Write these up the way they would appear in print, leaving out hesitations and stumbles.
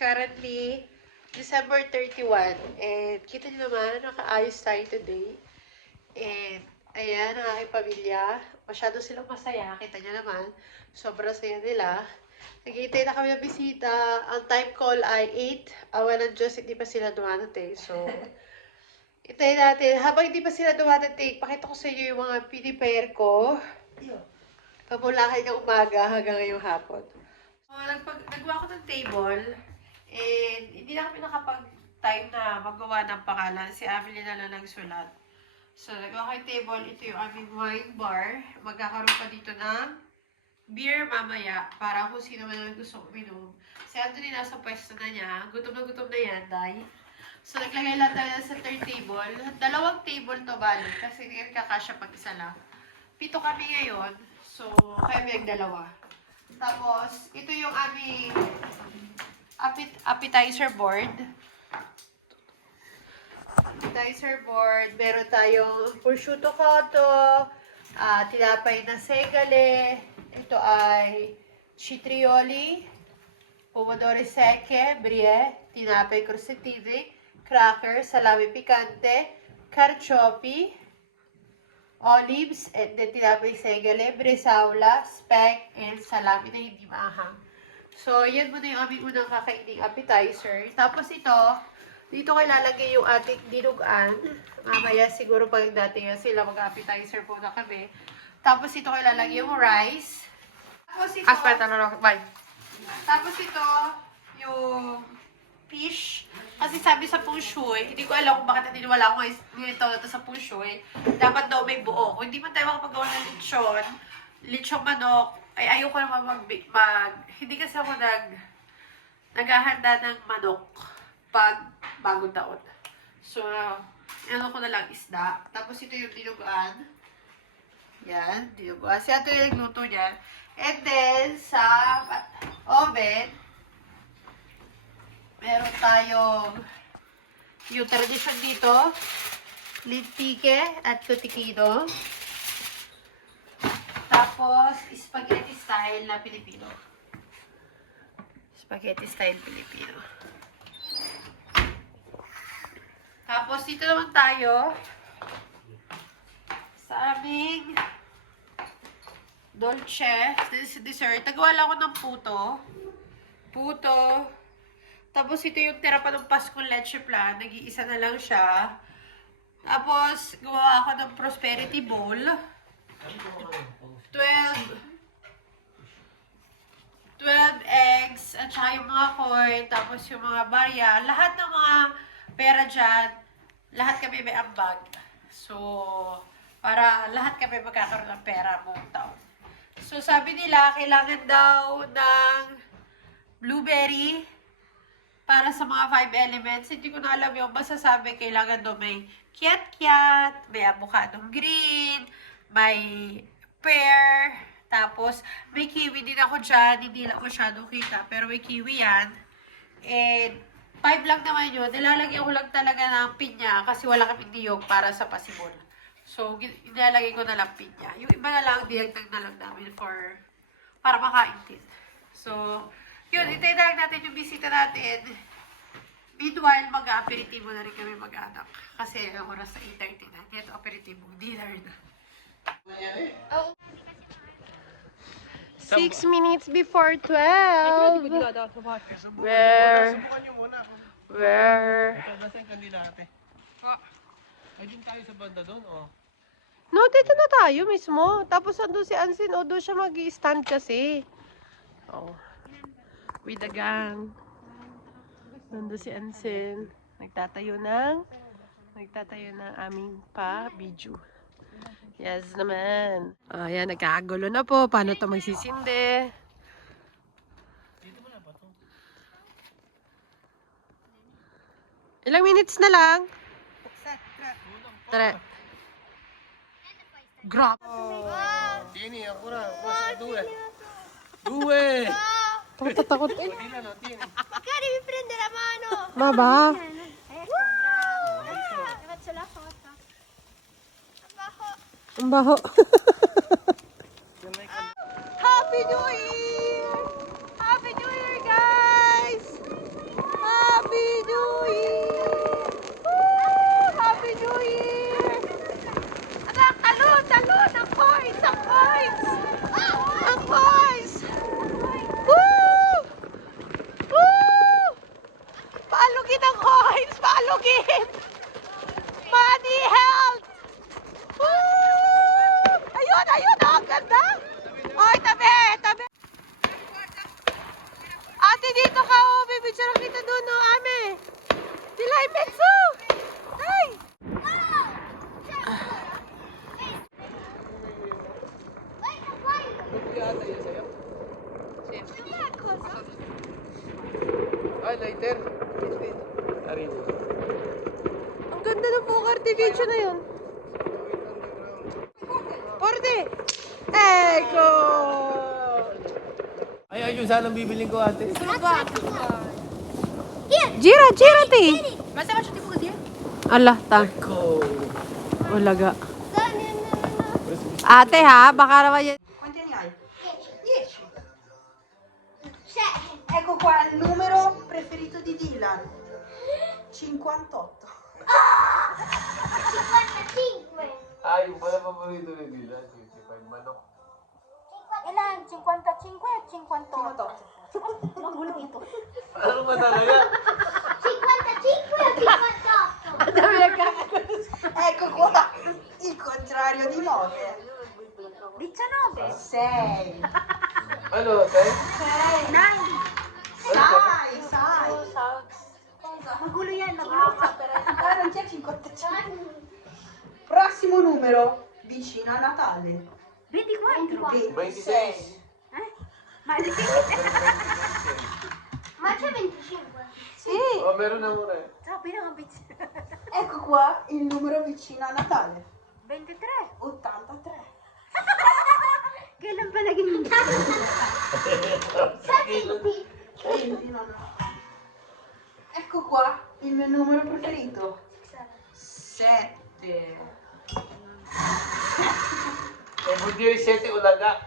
currently December 31. And kita niyo naman, nakaayos tayo today. And ayan, ang aking pamilya. Masyado silang masaya. Kita niyo naman, sobrang saya nila. Naghihintay na kami ng bisita. Ang time call ay 8. Awa ng Diyos, hindi pa sila dumadating. So, hintayin natin. Habang hindi pa sila dumadating, pakita ko sa inyo yung mga pinipare ko. Pamulakan ng umaga hanggang ngayong hapon. So, nagwa ko ng table. And hindi na kami nakapag-time na magawa ng pangalan. Si Amelie na lang nagsulat. So, nagawa ko yung table. Ito yung aming wine bar. Magkakaroon pa dito ng beer mamaya para kung sino man ang gusto uminom. Si Anthony nasa pwesto na niya. Gutom na yan, Day. So, naglagay lang tayo sa third table. 2 table to, bali. Kasi hindi kami kakasya pag isa lang. 7 kami ngayon. So, kaya may 2. Tapos, ito yung aming appetizer board. Appetizer board. Meron tayong prosciutto cotto, tinapay na segale. Ito ay citrioli, pomodoro secche, brie, tinapay crostini, cracker, salami picante, carciofi, olives, and then tinapay segale, bresaola, speck, and salami na hindi maahang. So, yan muna yung aming unang kakaining appetizer. Tapos ito, dito ko ilalagay yung ating dinugan. Mamaya siguro pag dating sila mag-appetizer po na kami. Tapos ito ko ilalagay yung rice. Tapos ito, tapos ito, yung fish. Kasi sabi sa feng shui, hindi ko alam kung bakit naniniwala ko nito sa feng shui. Dapat daw may buo. Kung hindi man tayo makapagawa ng lechon manok, ay ayoko naman hindi kasi ako naghahanda ng manok pag bagong taon. So, ano ko na lang isda. Tapos ito yung dinuguan. Yan, dinuguan. Si Ato yung nagluto niyan. And then, sa oven, meron tayong yung tradisyon dito, lintike at kutikino. Tapos, spaghetti style na Pilipino. Spaghetti style Pilipino. Tapos, dito naman tayo sa aming dolce, dessert. Nagawa lang ako ng puto. Tapos, ito yung tira pa ng Paskong leche flan. Nag-iisa na lang siya. Tapos, gawa ako ng prosperity bowl. 12 eggs, at saka yung mga coin, tapos yung mga barya. Lahat ng mga pera dyan, lahat kami may ambag. So, para lahat kami magkakaroon ng pera buong taon. So, sabi nila, kailangan daw ng blueberry para sa mga 5 elements. Hindi ko na alam yung masasabi, kailangan daw may kiat-kiat, may avocado green, may pear, tapos may kiwi din ako dyan, hindi lang masyadong kita, pero may kiwi yan. And 5 lang naman yun, nilalagyan ko lang talaga ng pinya kasi wala kaming niyog para sa pasibol. So, nilalagay ko na lang pinya. Yung iba na lang, dinagdag na lang namin para makain din. So, yun, hintayin na lang natin yung bisita natin. Meanwhile, mag-aperitibo na rin kami mag-anak. Kasi ang oras na 8:30 na. Ito, aperitibo, dinner na. 6 minutes before 12. Where? Ay, din tayo sa banda doon, oh. No, dito na tayo mismo. Tapos andun si Ansin, o doon siya mag-i-stand kasi. Oh. With the gang. Nandun si Ansin. Nagtatayo ng aming pa-biju. Yes naman. Ayan, nagkakagulo na po. Paano ito magsisindi? Ilang minutes na lang? 3. Grab. Tieni, ako na. Due. Takot eh. Magkano mi prende la mano? Maba. Faccio la foto. Abajo. Ang baho. Happy New Year! Happy New Year, guys! ng coins, palugin! Money health! Woo! Ayun, ayun, oh, ang ganda! Oy, tabi, tabi! Ate, dito ka, oh, bibidyoran kita doon, oh, ame! Dilay, Metsu! Ay! Ay, lighter. Arin. Ang ganda ng Poker TV na yun. Porde! Eko! Ay, ayun sanang bibiling ko ate. Jira, Jira, ti! Allah, ta. Ko. Ulaga. Ate, ha? Baka naman yan. Quanti anni hai? 10. Ecco qua il numero preferito di Dylan. 58. 55. Ay, yung pala paborito ni Dylan. 55 manok. Ilan? 55 o 58? 58. Magulo ito. Ano ba talaga? 55 o 58? Ecco qua il contrario di 9. 19. 6. Ano, te? 9. Sai. Magulo yan, magulo. Ah, non c'è 55. Prossimo numero vicino a Natale. 24. 26. Mali. Ma c'è 25. Sì. Oh, meron na muna. Sabi na nga, bitch. Ecco qua il numero vicino a Natale. 23. 83. Kailan ba naging 70? 20, no, no. Ecco qua il mio numero preferito. 7. Eh, buti yung 7 ulaga.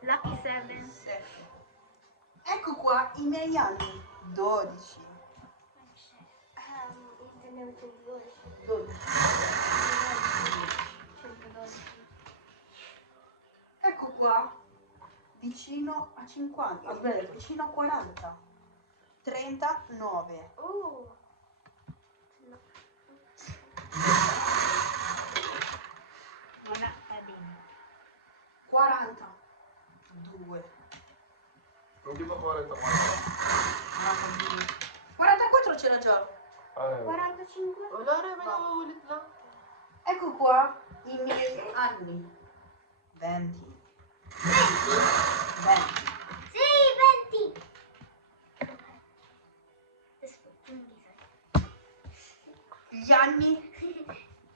Lucky 7. 7. Ecco qua i miei anni. 12. 12. Ecco qua vicino a 50. Aspetta, vicino a 40. 39. Wala pa din. 42. Hindi ba 44? 44 ce l'ho già. Ay. 45. Wala rin, may nauulit lang. Ecco qua i miei anni. 20. 20. Sì, 20. Gli anni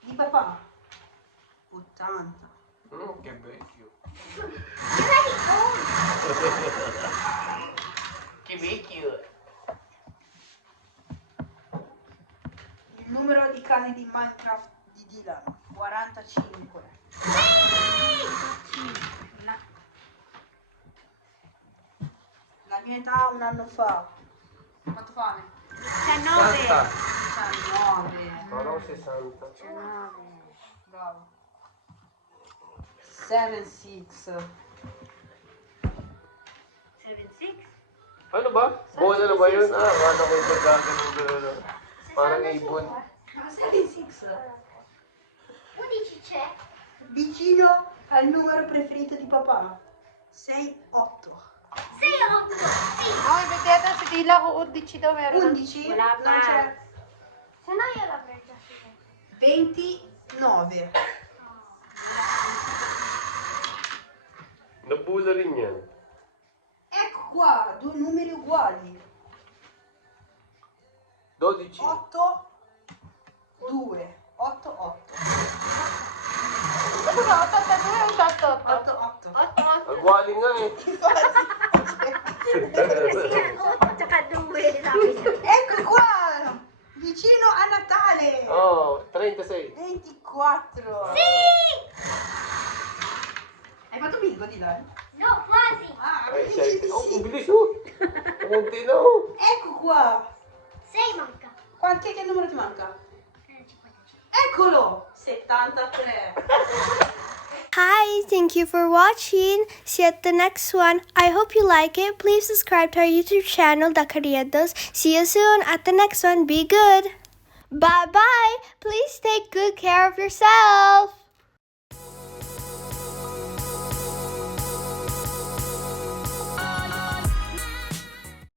di papà. 80. Che vecchio. Che vecchio. Il numero di cani di Minecraft di Dylan. 45. La mia età un anno fa. Quanto fame? 19. 19. Parang 60. Bravo. 76. 76. Ano ba? Bola na ba yun? Ah, wala ko yung pagkakaroon gano'n. Parang ibon. 76. 11 c'è. Vicino al numero preferito di papà. 68. 6 8. Ay, bigyan si Tila ko 11 daw meron. 11. Wala pa. Non c'è. Se no io l'avrei già finito. 29. Nabula rin yan. Ecco qua, due numeri uguali. 12. 8, 2, 8, 8. Ano ba? 8, 8. 8 Agwali nga eh. Kasi yan, 8 tsaka 2. Sabi niya. Ecco qua, vicino a Natale. Oh, 36. 24. Sì! Hai fatto bingo, Dylan? No, quasi. Ah, Ay, dici di 7. Oh, sì. ang bilis oh. Pumunti na oh. Ecco qua. 6 manca. Che numero ti manca? 55. Eccolo! 73. Hi! Bye! Thank you for watching. See you at the next one. I hope you like it. Please subscribe to our YouTube channel, The Carriedos. See you soon at the next one. Be good. Bye-bye. Please take good care of yourself.